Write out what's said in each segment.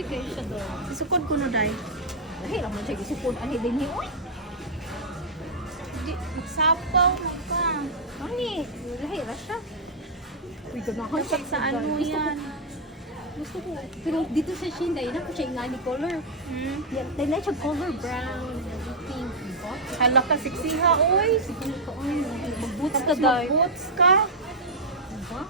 Sexy kayo siya daw. Isukod ko no day. Lahi naman siya gisupon. Ani din niyo. Di sapaw na pa. Ani, lahi ra siya. Uy, ganahan Dapat sa ano yan? Gusto ko. Pero dito sa Shein, dahil na ko siya nga ni color. Yan, dahil na siya color brown and everything. Diba? Hala ka sexy ha, oy. Sige ko, ay, mag-boots ka Tapos dahil. mag-boots ka. Diba?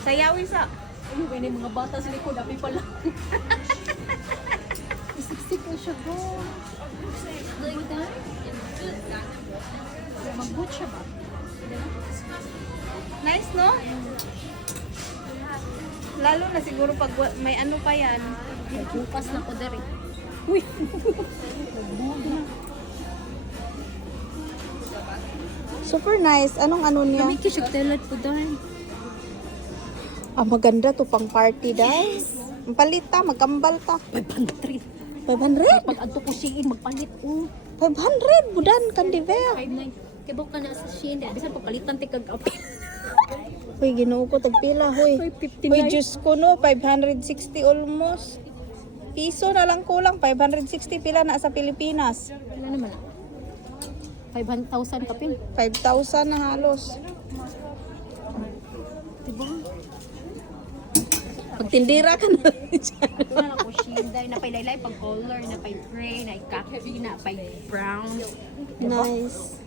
Sayawi sa. Ayun, kaya na yung mga bata sa likod, api pala. Sexy ko siya, bro. Like that? Mag-boots siya ba? Nice, no? Lalo na siguro pag may ano pa yan. Bukas na ko dari. Uy! Nagbuhog na. Super nice. Anong ano niya? Kami kisig telat po dahil. Ah, maganda to pang party dahil. Palit ta, magkambal ta. 500. 500? Pag adto ko Shein, magpalit. 500 budan kandiver. 5.9. Kaya ka na sa Shein, bisan papalitan tikag apil. Hoy, ginoo ko tagpila, hoy. 559. Hoy, Diyos ko no, 560 almost. Piso na lang kulang, 560 pila na sa Pilipinas. Wala naman ah. 500,000 kapin. 5,000 na halos. Diba? Pagtindira ka na dyan. Wala na ko Shein dahil napay laylay pag color, napay gray, napay coffee, napay brown. Nice.